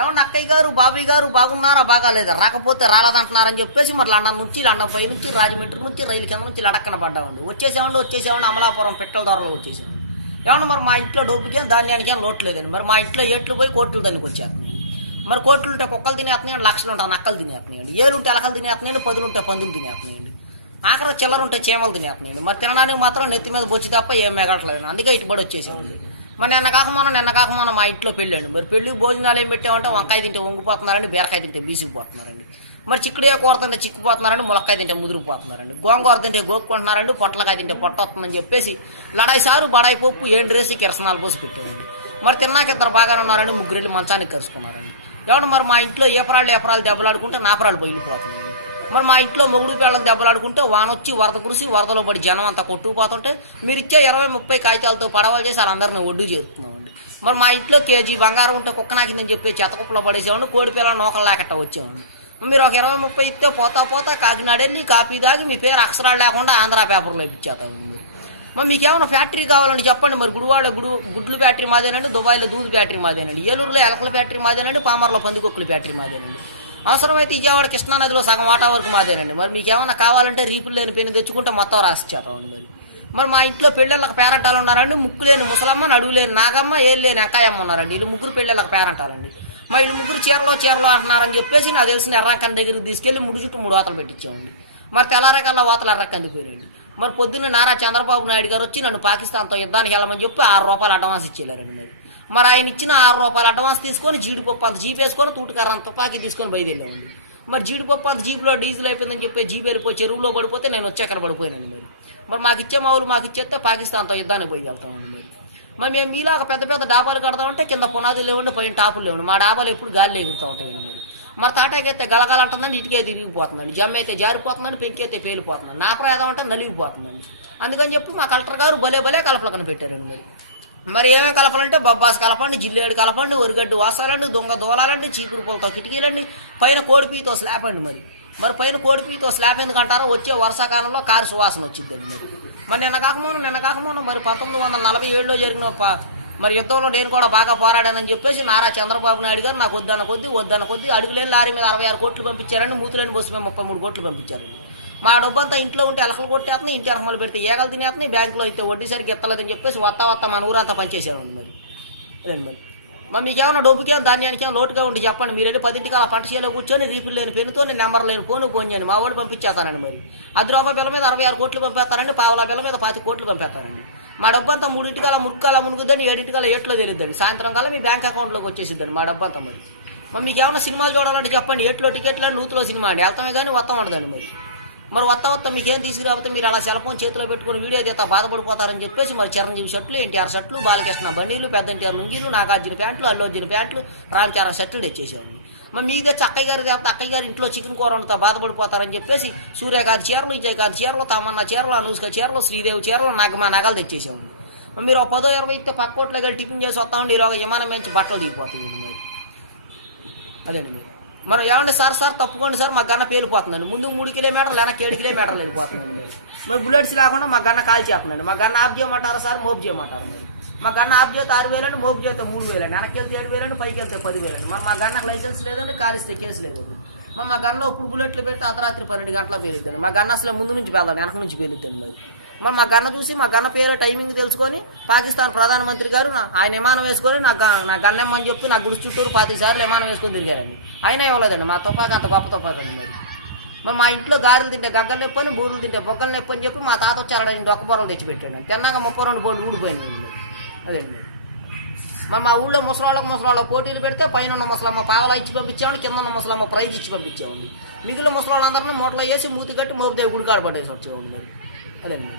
ఏమన్నా అక్కయ్య గారు బాబాయ్ గారు బాగున్నారా బాగాలేదా రాకపోతే రాలేదంటున్నారని చెప్పేసి మరి లండన్ నుంచి లండన్ పై నుంచి రాజమండ్రి నుంచి రైలు కింద నుంచి లడక్కన పడ్డామండి. వచ్చేసేవాళ్ళు అమలాపురం పెట్రోల్ ధరలు వచ్చేసాం. ఏమన్నా మరి మా ఇంట్లో డబ్బుకేం ధాన్యానికి ఏం లోటు లేదండి. మరి మా ఇంట్లో ఎట్లు పోయి కోట్లు దానికి వచ్చారు. మరి కోట్లు ఉంటే కుక్కలు తినేస్తున్నాయండి, లక్షలు ఉంటాయి నక్కలు తినేస్తున్నాయండి, ఏలుంటే ఎలకలు తినేస్తున్నాయండి, పదులుంటే పందులు తినేస్తున్నాయండి, ఆఖరి చిల్లర ఉంటే చీమలు తినేస్తున్నాయండి. మరి తినడానికి మాత్రం నెత్తి మీద బొచ్చి తప్ప ఏం మిగలట్లేదు. అందుకే ఇటుబడి వచ్చేసామండి. మరి నిన్న కాక మా ఇంట్లో పెళ్ళండి. మరి పెళ్ళికి భోజనాలు ఏం పెట్టామంటే వంకాయ తింటే వంగిపోతున్నారండి, బీరకాయ తింటే బీసిపోతున్నారండి, మరి చిక్కుడుగా కూర తింటే చిక్కుపోతున్నారండి, ములక్కాయ తింటే ముదిరిపోతున్నారండి, గోంగూర తింటే గోక్కుంటున్నారండి, పొట్లకాయ తింటే పొట్ట వస్తుందని చెప్పేసి లడాయి సారు బడాయి పప్పు ఏండ్రేసి కిరసనాలు పోసి పెట్టారండి. మరి తిన్నాక ఇద్దరు బాగానే ఉన్నారండి, ముగ్గురెళ్ళి మంచానికి కలుసుకున్నారండి. ఎవరు మరి మా ఇంట్లో ఏపరాళ్ళు దెబ్బలాడుకుంటే నాపరాలు బయలుపోతున్నాయి. మరి మా ఇంట్లో మొగుడు పేళ్ళకి దెబ్బలాడుకుంటే వానొచ్చి వరద కురిసి వరదలో పడి జనం అంతా కొట్టుకుపోతుంటే మీరు ఇచ్చే 20-30 కాగితాలతో పడవలు చేసి వాళ్ళందరినీ ఒడ్డు చేస్తున్నామండి. మరి మా ఇంట్లో కేజీ బంగారం ఉంటే కుక్క నాకిందని చెప్పి చెత్తకుప్పలో పడేసేవాడిని, కోడి పిల్లలు నోకలు లేకట్ట వచ్చేవాడిని. మీరు ఒక 20-30 ఇస్తే పోతా కాకినాడ వెళ్ళి కాపీ దాగి మీ పేరు అక్షరాలు లేకుండా ఆంధ్ర పేపర్లో ఇచ్చేస్తాం. మరి మీకు ఏమైనా ఫ్యాక్టరీ కావాలని చెప్పండి. మరి గుడివాడ గుడ్లు ఫ్యాక్టరీ మాదేనండి, దుబాయ్లో దూది ఫ్యాక్టరీ మాదేనండి, ఏలూరులో ఎలకల ఫ్యాక్టరీ మాదేనండి, పామర్లో పందికొక్కుల ఫ్యాక్టరీ మాదేనండి, అవసరమైతే విజయవాడ కృష్ణానదిలో సగం వాటా వరకు మాదేనండి. మరి మీకు ఏమైనా కావాలంటే రీపులు లేని పెన్ను తెచ్చుకుంటే మొత్తం రాసిచ్చేస్తామండి. మరి మా ఇంట్లో పెళ్ళిళ్ళకి పేరంటాలు ఉన్నారండి, ముక్కు లేని ముసలమ్మ, నడువు లేని నాగమ్మ, ఏళ్ళు లేని ఎంకాయమ్మ ఉన్నారండి. వీళ్ళు ముగ్గురు పెళ్ళిళ్ళకి పేరంటాలండి. మా వీళ్ళు ముగ్గురు చీరలో అంటున్నారని చెప్పేసి నాకు తెలిసిన ఎర్రకంది దగ్గరికి తీసుకెళ్లి ముడి చుట్టూ 3 వాతలు పెట్టించామండి. మరి తెల్లారకల్లా వాతలు ఎర్రకంది పోయారండి. మరి పొద్దున్న నారా చంద్రబాబు నాయుడు గారు వచ్చి నన్ను పాకిస్తాన్తో యుద్ధానికి వెళ్ళమని చెప్పి ₹6 అడ్వాన్స్ ఇచ్చేయారండి. మరి ఆయన ఇచ్చిన ₹6 అడ్వాన్స్ తీసుకొని జీడిపప్పు అంత జీప్ వేసుకొని తూటుకర్ర అంత తుపాకీ తీసుకొని బయలుదేరామండి. మరి జీడిపప్పు అంత జీపులో డీజిల్ అయిపోయిందని చెప్పి జీప్ వెళ్ళిపోయి చెరువులో పడిపోతే నేను వచ్చాక పడిపోయానండి. మరి మాకు ఇచ్చేస్తే పాకిస్తాన్తో యుద్ధానికి పోయి వెళ్తామండి. మరి మేము మీలాగా పెద్ద డాబాలు కడతామంటే కింద పునాదులు లేవండి, పైన టాపులు లేవండి. మా డాబాలు ఎప్పుడు గాలి ఎగురుతూ ఉంటాయండి. మరి తాటాకైతే గలగాలంటుందండి, ఇటుకే తిరిగిపోతుందండి, జమ్మ అయితే జారిపోతుందండి, పెంకి అయితే పేలిపోతుందండి, నా ప్రయాదం అంటే నలిగిపోతుందండి. అందుకని చెప్పి మా కలెక్టర్ గారు భలే కలపలకని పెట్టారండి. మరి ఏమేమి కలపాలంటే బొబ్బాస్ కలపండి, జిల్లేడు కలపండి, ఒరిగడ్డు వాసాలండి, దొంగ దోలాలండి, చీపురు పూలతో కిటికీలండి, పైన కోడిపీతో స్లాబ్ అండి. మరి పైన కోడిపీతో స్లాబ్ ఎందుకంటారో వచ్చే వర్షాకాలంలో కారు సువాసన వచ్చిందండి. మరి నిన్న కాకమోను మరి 1947లో జరిగిన మరి యుద్ధంలో నేను కూడా బాగా పోరాడానని చెప్పేసి నారా చంద్రబాబు నాయుడు గారు నాకు వద్దన్న కొద్ది అడుగులేని లారీ మీద 66 కోట్లు పంపించారండి, మూతులేని బస్సు మీద 33 కోట్లు పంపించారండి. మా డబ్బంతా ఇంట్లో ఉంటే ఎలకలు కొట్టేస్తున్నాయి, ఇంటి ఎలకలు పెడితే ఏగలు తినేస్తున్నాయి, బ్యాంకులో అయితే వడ్డీ సరికి ఎత్తలేదని చెప్పేసి వత్తా మన ఊరంతా పనిచేసేవాళ్ళు. మరి మీకు ఏమైనా డబ్బుకే ధాన్యానికి ఏమైనా లోటుగా ఉండి చెప్పండి. మీరు వెళ్ళి 10ంటికి అలా పంట చేలో కూర్చొని రీపులు లేని పెన్నుతో నెంబర్ లేని ఫోన్ చేయండి, మా వాడు పంపించేస్తారండి. మరి ₹10 బిల్ల మీద 66 కోట్లు పంపేస్తారండి, పావలా బిల్ల మీద 25 కోట్లు పంపేస్తారండి. మా డబ్బంతా 3ంటికి అలా మురుక్కలా మునుగుద్దండి, 7ంటికి అలా ఏట్లో తెలియద్దండి, సాయంత్రం కల్లా మీ బ్యాంక్ అకౌంట్లోకి వచ్చేసిద్దండి మా డబ్బంతా. మరి మీకు ఏమైనా సినిమాలు చూడాలంటే చెప్పండి, ఏట్లో టికెట్లు నూతులో సినిమా అండి, వెళ్తామే కానీ వస్తాం ఉండదండి. మరి వత్త మీకేం తీసుకురాకపోతే మీరు అలా సెల్ ఫోన్ చేతిలో పెట్టుకుని వీడియో తీస్తా బాధపడిపోతారని చెప్పేసి మరి చిరంజీవి షర్ట్లు, ఎన్టీఆర్ షర్ట్లు, బాలకృష్ణ బండీలు, పెద్ద ఎన్టీఆర్ లుంగీలు, నాగార్జున ప్యాంట్లు, అల్లు అర్జున ప్యాంట్లు, రామచరణ్ షర్ట్లు తెచ్చేసామండి. మరి మీదే అక్కయ్య గారి ఇంట్లో చికెన్ కూర వండుతా బాధపడిపోతారని చెప్పేసి సూర్యకాంత్ చీరలు, విజయకాంత్ చీరలు, తమన్నా చీరలు, అనుష్క చీరలు, శ్రీదేవి చీరలు, మా నగలు తెచ్చేసామండి. మీరు ఒక 10-20 ఇస్తే పక్క కోట్లో వెళ్ళి టిఫిన్ చేసి వస్తామండి, ఈరోజు విమానం మంచి బట్టలు దిగిపోతుంది. అదేండి మనం ఏమంటే సార్ తప్పుకోండి సార్ మా గన్న పేలిపోతుందండి, ముందు 3 కిలోమీటర్లు వెనక్కి 7 కిలోమీటర్లు వెళ్ళిపోతుందండి. మరి బుల్లెట్స్ లేకుండా మా గన్న కాల్ చేస్తుందండి. మా గన్న ఆఫ్ చేయమంటారా సార్, మోపు చేయమంటారు. మా గన్న ఆఫ్ చేస్తే 6,000 అండి, మోపు చేస్తే 3,000 అండి, వెనక్కి వెళ్తే 7,000 అండి, పైకి వెళ్తే 10,000 అండి. మరి మా గన్నకు లైసెన్స్ లేదండి, కాల్ ఇస్తే కేసు లేదండి. మరి మా గన్నలో ఇప్పుడు బుల్లెట్లు పెడితే అర్ధరాత్రి 12 గంటలకు పేలుతాడు. మా గన్న అసలు ముందు నుంచి వెళ్తాడు, వెనక నుంచి పేలుతాడు. మరి మా గన్న చూసి మా గన్న పేరు టైమింగ్ తెలుసుకొని పాకిస్తాన్ ప్రధానమంత్రి గారు ఆయన విమానం వేసుకొని నా గన్నెమ్మని చెప్పి నా గుడి చుట్టూరు 25 సార్లు విమానం వేసుకొని తిరిగారండి. అయినా ఇవ్వలేదండి, మా తుపాకి అంత గొప్ప తుపాకి అండి. మరి మా ఇంట్లో గారెలు తింటే గగ్గలు నొప్పని, బూరులు తింటే బొగ్గలు నొప్పని చెప్పి మా తాత వచ్చి 60 ఒక్క బొర్రలు తెచ్చిపెట్టాడు. తిన్నాక 32 కోట్లు ఊడిపోయింది. అదేండి మరి మా ఊళ్ళో ముసలాళ్ళకు పోటీలు పెడితే పైన ఉన్న ముసలమ్మ పావలా ఇచ్చి పంపించామండి, కింద ఉన్న ముసలమ్మ ప్రైజ్ ఇచ్చి పంపించామండి. మిగిలిన ముసలాళ్ళందరినీ మూటలో వేసి మూతి కట్టి మోపితే గుడికాడ పడేసి వచ్చేవాళ్ళు. అదేండి